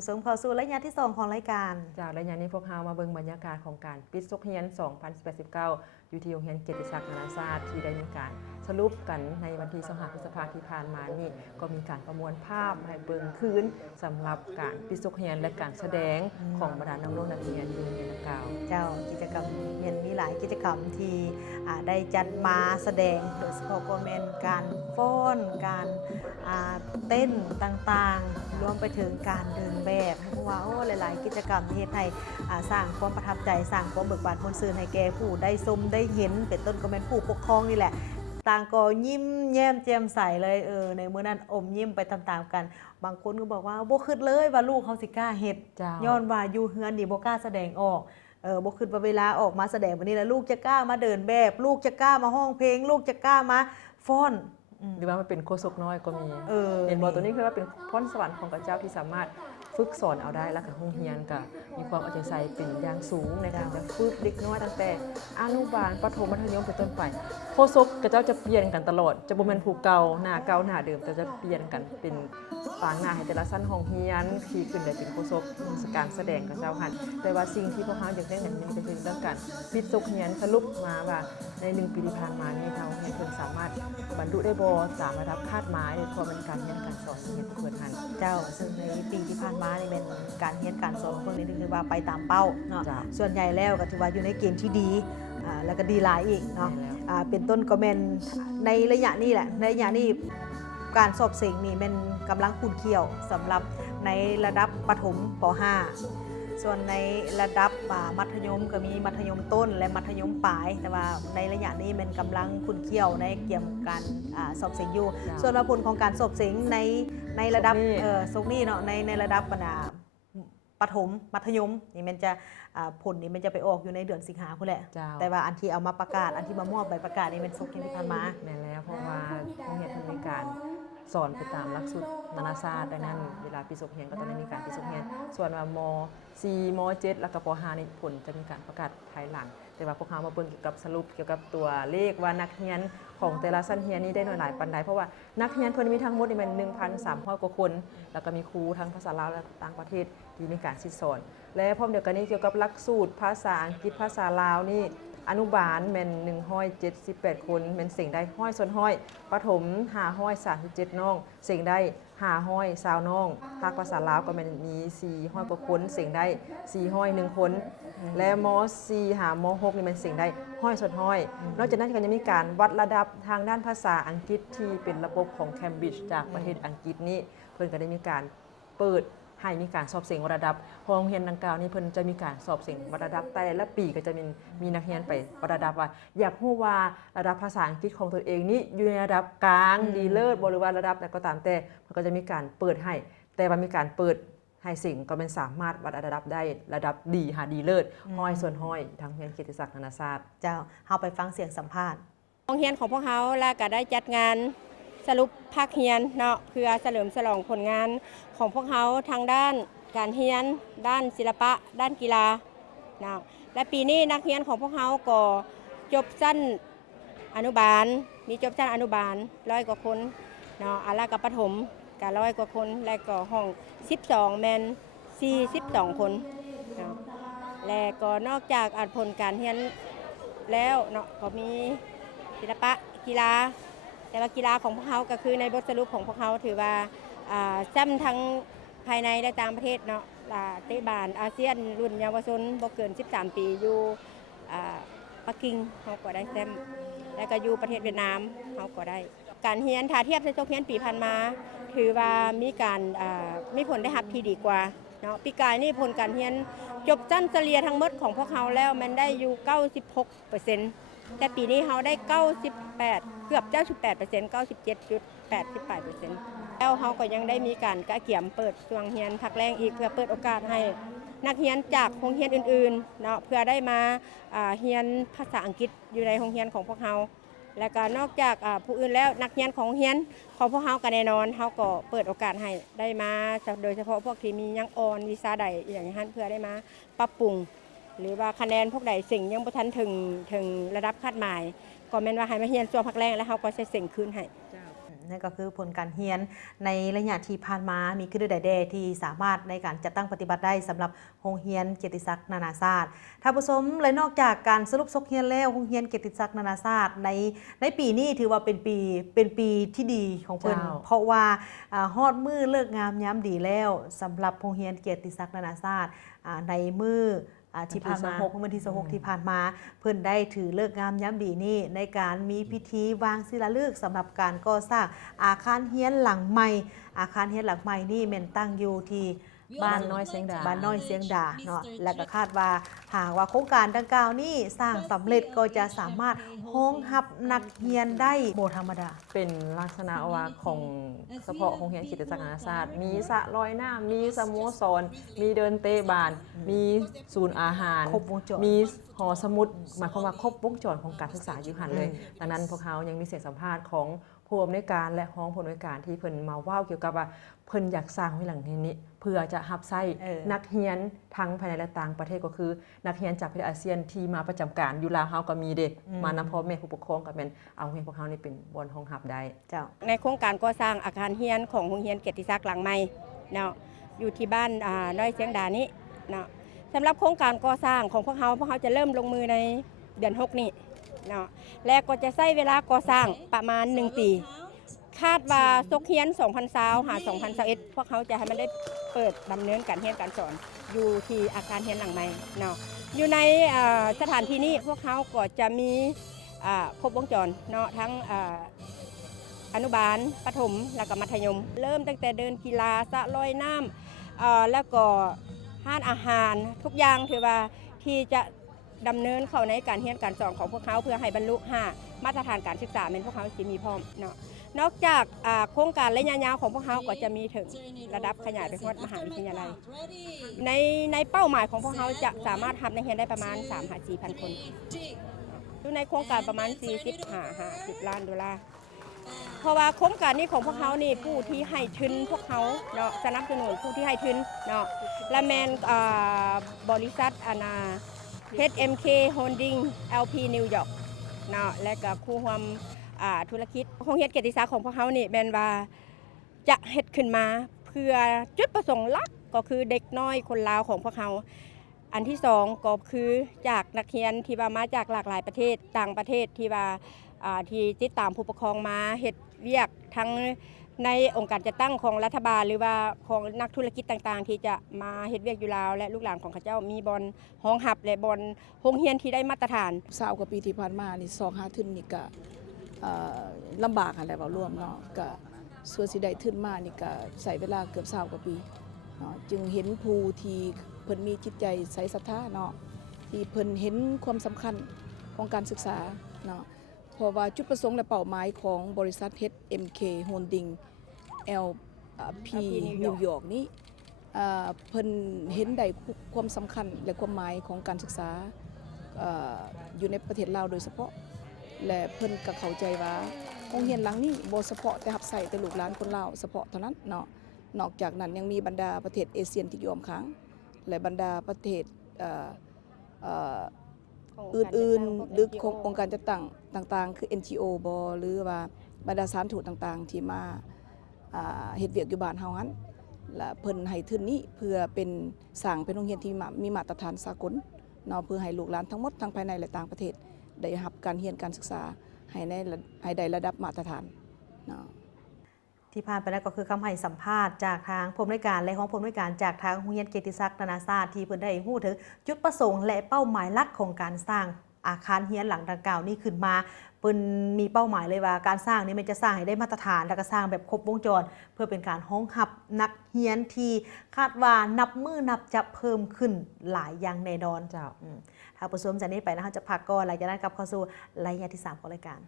ผู้ชมเข้าสู่ระยะที่2ของรายการจากระยะนี้พวกเรามาเบิ่งบรรยากาศของการปิดซกเฮียน 2089 อยู่ที่โรงเรียนเกียรติศักดิ์นานาชาติที่ได้มีการสรุปกันในวันที่25 พฤษภาคมที่ผ่านมานี่ก็มีการประมวลภาพให้เบิ่งคืนสำหรับการปิดซกเฮียนและการแสดงของบรรดานักเรียนนักเรียนอยู่ในโรงเรียนดังกล่าวเจ้ากิจกรรมเห็นมีหลายกิจกรรมที่ได้จัดมาแสดงโดยเฉพาะก็เป็นการฟ้อนการเต้นต่างๆรวมไปถึงการเดินแบบเพราะว่าหลายๆกิจกรรมที่เฮ็ดให้สร้างความประทับใจสร้างความเบิกบานมวลซื่นให้แก่ผู้ได้ชมได้เห็นเป็นต้นก็เป็นผู้ปกครองนี่แหละต่างก็ยิ้มแย้มแจ่มใสเลยในมื้อนั้นอมยิ้มไปตามๆกันบางคนก็บอกว่าบ่คิดเลยว่าลูกเขาสิกล้าเฮ็ดย้อนว่าอยู่เฮือนนี่บ่กล้าแสดงออกบ่คิดว่าเวลาออกมาแสดงวันนี้แล้วลูกจะกล้ามาเดินแบบลูกจะกล้ามาร้องเพลงลูกจะกล้ามาฟ้อนหรือว่ามันเป็นโคศกน้อยก็มีเห็นบอกตัวนี้คือว่าเป็นพรสวรรค์ของพระเจ้าที่สามารถฝึกสอนเอาได้แล้วกับโรงเรียนก็มีความเอาใจใส่เป็นอย่างสูงในการจะฝึกเด็กน้อยตั้งแต่อนุบาลประถมมัธยมเป็นต้นไปโคศกกับเจ้าจะเปลี่ยนกันตลอดจะบ่แม่นผู้เก่าหน้าเก่าหน้าเดิมแต่จะเปลี่ยนกันเป็นต่างหน้าให้แต่ละชั้นโรงเรียนที่ขึ้นได้เป็นโคศกการแสดงกับเจ้าหันแต่ว่าสิ่งที่พวกเขาอยากได้นั้นนี่ก็คือเรื่องการปิดซกเรียนสรุปมาว่าใน1 ปีที่ผ่านมานี่ทางโรงเรียนเพิ่นสามารถบรรลุได้บ่ตามระดับคาดหมายในความเป็นการเรียนการสอนที่เฮ็ดเพิ่นหันเจ้าซึ่งในปีที่ผ่านมานี่เป็นการเรียนการสอนพวกนี้คือว่าไปตามเป้าเนาะส่วนใหญ่แล้วก็ถือว่าอยู่ในเกณฑ์ที่ดีแล้วก็ดีหลายอีกเนาะเป็นต้นก็เป็นในระยะนี้แหละในระยะนี้การสอบเสียงนี่เป็นกำลังคูณเคี่ยวสำหรับในระดับประถมป .5 ส่วนในระดับมัธยมก็มีมัธยมต้นและมัธยมปลายแต่ว่าในระยะนี้เป็นกำลังคูณเคี่ยวในเกี่ยวกับการสอบเสียงอยู่ส่วนผลของการสอบเสียงในระดับทรงนี้เนาะในระดับประถมมัธยมนี่มันจะผลนี่มันจะไปออกอยู่ในเดือนสิงหาคมแหละแต่ว่าอันที่เอามาประกาศอันที่มามอบใบประกาศนี่เป็นซกที่ผ่านมาแม่นแล้วเพราะว่าโรงเรียนมีการสอนไปตามหลักสูตรนานาชาติดังนั้นเวลาปีศกเรียนก็ต้องมีการปีศกเรียนส่วนว่าม.4 ม.7 แล้วก็ป .5 นี่ผลจะมีการประกาศภายหลังแต่ว่าพวกเขามาเบิ่งเกี่ยวกับสรุปเกี่ยวกับตัวเลขว่านักเรียนของแต่ละชั้นเรียนนี้ได้น้อยหลายปานใดเพราะว่านักเรียนเพิ่นมีทั้งหมดนี่มัน 1,300 กว่าคนแล้วก็มีครูทั้งภาษาลาวและต่างประเทศที่มีการสอนและพร้อมเดียวกันนี้เกี่ยวกับหลักสูตรภาษาอังกฤษภาษาลาวนี่อนุบาลแม่น178คนแม่นเสียงได้100ส่วน100ประถม537น้องเสียงได้520น้องภาคภาษาลาวก็แม่นมี400กว่าคนเสียงได้401คนและม.4 หาม.6 นี่มันเสียงได้100ส่วน100นอกจากนั้นก็ยังมีการวัดระดับทางด้านภาษาอังกฤษที่เป็นระบบของ Cambridge จากประเทศอังกฤษนี่เพิ่นก็ได้มีการเปิดให้มีการสอบเสียงระดับโรงเรียนดังกล่าวนี้เพิ่นจะมีการสอบเสียงระดับแต่ละปีก็จะมีนักเรียนไประดับว่าอยากรู้ว่าระดับภาษาอังกฤษของตัวเองนี้อยู่ในระดับกลางดีเลิศหรือว่าระดับไหนก็ตามแต่มันก็จะมีการเปิดให้แต่ว่ามีการเปิดให้สิ่งก็เป็นสามารถวัดระดับได้ระดับดีหาดีเลิศ100ส่วน100ทางโรงเรียนเกียรติศักดิ์นานาชาติเจ้าเฮาไปฟังเสียงสัมภาษณ์โรงเรียนของพวกเขาและก็ได้จัดงานสรุปภาคเรียนเนาะเพื่อเฉลิมฉลองผลงานของพวกเขาทางด้านการเรียนด้านศิลปะด้านกีฬาเนาะและปีนี้นักเรียนของพวกเขาก็จบชั้นอนุบาลมีจบชั้นอนุบาล100 กว่าคนเนาะแล้วก็ประถมก็100 กว่าคนและก็ห้อง12แมน42คนเนาะและก็นอกจากผลการเรียนแล้วเนาะก็มีศิลปะกีฬาแต่ว่ากีฬาของพวกเขาก็คือในบทสรุปของพวกเขาถือว่าซ้ำทั้งภายในและต่างประเทศเนาะเตะบาสอาเซียนรุ่นเยาวชนบ่เกิน13ปีอยู่ปักกิ่งเขาก็ได้แชมป์แล้วก็อยู่ประเทศเวียดนามเขาก็ได้การเรียนถ้าเทียบในโซเชียลปีผ่านมาถือว่ามีผลได้รับที่ดีกว่าเนาะปีกายนี่ผลการเรียนจบชั้นเฉลี่ยทั้งหมดของพวกเขาแล้วมันได้อยู่ 96%แต่ปีนี้เขาได้98เกือบ98% 97.88%แล้วเขาก็ยังได้มีการกะเกี่ยมเปิดช่วงเรียนภาคแรกอีกเพื่อเปิดโอกาสให้นักเรียนจากโรงเรียนอื่นๆเนาะเพื่อได้มาเรียนภาษาอังกฤษอยู่ในโรงเรียนของพวกเขาและก็นอกจากผู้อื่นแล้วนักเรียนของโรงเรียนของพวกเขาก็แน่นอนเขาก็เปิดโอกาสให้ได้มาโดยเฉพาะพวกที่มียังออนวีซ่าใดอย่างนี้เพื่อได้มาปรับปรุงหรือว่าคะแนนพวกใดสิ่งยังบ่ทันถึงระดับคาดหมายก็แม่นว่าให้มาเรียนช่วงภาคแรกแล้วเขาก็ใช้สิ่งคืนให้น นั่นก็คือผลการเรียนในระยะที่ผ่านมามีขึ้นใดๆที่สามารถในการจัดตั้งปฏิบัติได้สำหรับโรงเรียนเกียรติศักดิ์นานาชาติท่านผู้ชมและนอกจากการสรุปซกเรียนแล้วโรงเรียนเกียรติศักดิ์นานาชาติในปีนี้ถือว่าเป็นปีที่ดีของเพิ่นเพราะว่าฮอดมือเลิกงามยามดีแล้วสำหรับโรงเรียนเกียรติศักดิ์นานาชาติในมือที่ผ่านมาวันที่26ที่ผ่านมาเพิ่นได้ถือเลิกงามยามดีนี้ในการมีพิธีวางศิลาฤกษ์สำหรับการก่อสร้างอาคารเรียนหลังใหม่อาคารเรียนหลังใหม่นี่แม่นตั้งอยู่ที่บ้านน้อยเสียงดาเนาะและก็คาดว่าหากว่าโครงการดังกล่าวนี้สร้างสำเร็จก็จะสามารถรองรับนักเรียนได้บ่ธรรมดาเป็นลักษณะว่าของเฉพาะโรงเรียนเกียรติศักดิ์นานาชาติมีสระลอยน้ำมีสโมสรมีเดินเตะบานมีศูนย์อาหารมีหอสมุดหมายความว่าครบวงจรของการศึกษาอยู่หันเลยดังนั้นพวกเขายังมีเสียงสัมภาษณ์ของผู้อำนวยการและห้องผู้อำนวยการที่เพิ่นมาว่าเกี่ยวกับว่าเพิ่นอยากสร้างไว้หลังนี้เพื่อจะรับใช้นักเรียนทั้งภายในและต่างประเทศก็คือนักเรียนจากประเทศอาเซียนที่มาประจำการอยู่ลาวเฮาก็มีเด็กมานำพ่อแม่ผู้ปกครองก็แม่นเอาเรียนพวกเฮานี่เป็นบอนห้องรับได้เจ้าในโครงการก่อสร้างอาคารเรียนของโรงเรียนเกียรติศักดิ์หลังใหม่เนาะอยู่ที่บ้านน้อยเสียงดานี้เนาะสำหรับโครงการก่อสร้างของพวกเขาจะเริ่มลงมือในเดือน6นี้เนาะและก็จะใช้เวลาก่อสร้างประมาณ1 ปีคาดว่าซกเฮียน2020หา2021พวกเขาจะให้มันได้เปิดดำเนินการเรียนการสอนอยู่ที่อาคารเรียนหลังใหม่เนาะอยู่ในสถานที่นี้พวกเขาก็จะมีครบวงจรเนาะทั้งอนุบาลประถมแล้วก็มัธยมเริ่มตั้งแต่เดินกีฬาสระลอยน้ำแล้วก็ห้านอาหารทุกอย่างถือว่าที่จะดำเนินเข้าในการเรียนการสอนของพวกเขาเพื่อให้บรรลุ5มาตรฐานการศึกษาเป็นพวกเขาจะมีพร้อมเนาะนอกจากโครงการระยะยาวของพวกเขาก็จะมีถึงระดับขยายไปทั่วมหาวิทยาลัยในเป้าหมายของพวกเขาจะสามารถทำนักเรียนได้ประมาณ 3-4,000 คนอยู่ในโครงการประมาณ40-50 ล้านดอลลาร์เพราะว่าโครงการนี้ของพวกเขานี่ผู้ที่ให้ทุนพวกเขาเนาะสนับสนุนผู้ที่ให้ทุนเนาะและแมนบริษัทHMK Holding LP New York เนาะและก็คู่ความธุรกิจโรงเรียนเกียรติศักดิ์ของพวกเขานี่แม่นว่าจะเฮ็ดขึ้นมาเพื่อจุดประสงค์หลักก็คือเด็กน้อยคนลาวของพวกเขาอันที่2ก็คือจากนักเรียนที่ว่ามาจากหลากหลายประเทศต่างประเทศที่ว่าที่ติดตามผู้ปกครองมาเฮ็ดเวียกทั้งในองค์การจัดตั้งของรัฐบาลหรือว่าของนักธุรกิจต่างๆที่จะมาเฮ็ดเวียกอยู่ลาวและลูกหลานของเขาเจ้ามีบอนห้องหับและบอนโรงเรียนที่ได้มาตรฐาน20กว่าปีที่ผ่านมานี่2-5ทุนนี่ก็ลำบากอะไรแบบรวมเนาะก็ส่วนสิได้ทุนมานี่ก็ใช้เวลาเกือบ20กว่าปีเนาะจึงเห็นผู้ที่เพิ่นมีจิตใจใส่ศรัทธาเนาะที่เพิ่นเห็นความสำคัญของการศึกษาเนาะเพราะว่าจุดประสงค์และเป้าหมายของบริษัท HMK Holding LP New York นี้เพิ่นเห็นได้ความสำคัญและความหมายของการศึกษาอยู่ในประเทศลาวโดยเฉพาะและเพิ่นก็เข้าใจว่าโรงเรียนหลังนี้บ่เฉพาะแต่รับใช้แต่ลูกหลานคนลาวเฉพาะเท่านั้นเนาะนอกจากนั้นยังมีบรรดาประเทศเอเชียที่อยู่อ้อมข้างและบรรดาประเทศอื่นๆหรือองค์การจัดตั้งต่างๆคือ NGO บ่หรือว่าบรรดาสถานทูตต่างๆที่มาเฮ็ดเวียกอยู่บ้านเฮาหันและเพิ่นให้ทุนนี้เพื่อเป็นสร้างเป็นโรงเรียนที่มีมาตรฐานสากลเนาะเพื่อให้ลูกหลานทั้งหมดทั้งภายในและต่างประเทศได้รับการเรียนการศึกษาให้ได้ระดับมาตรฐานเนาะที่ผ่านไปแล้วก็คือคำให้สัมภาษณ์จากทางผู้อำนวยการและของผู้อำนวยการจากทางโรงเรียนเกียรติศักดิ์นานาชาติที่เพิ่นได้ฮู้ถึงจุดประสงค์และเป้าหมายหลักของการสร้างอาคารเรียนหลังดังกล่าวนี้ขึ้นมาเพิ่นมีเป้าหมายเลยว่าการสร้างนี้มันจะสร้างให้ได้มาตรฐานและก็สร้างแบบครบวงจรเพื่อเป็นการรองรับนักเรียนที่คาดว่านับมือนับจะเพิ่มขึ้นหลายอย่างแน่นอนเจ้าถ้าผู้ชมจากนี้ไปนะคะจะพักก่อนหลังจากนั้นกลับเข้าสู่รายการที่3ของรายการ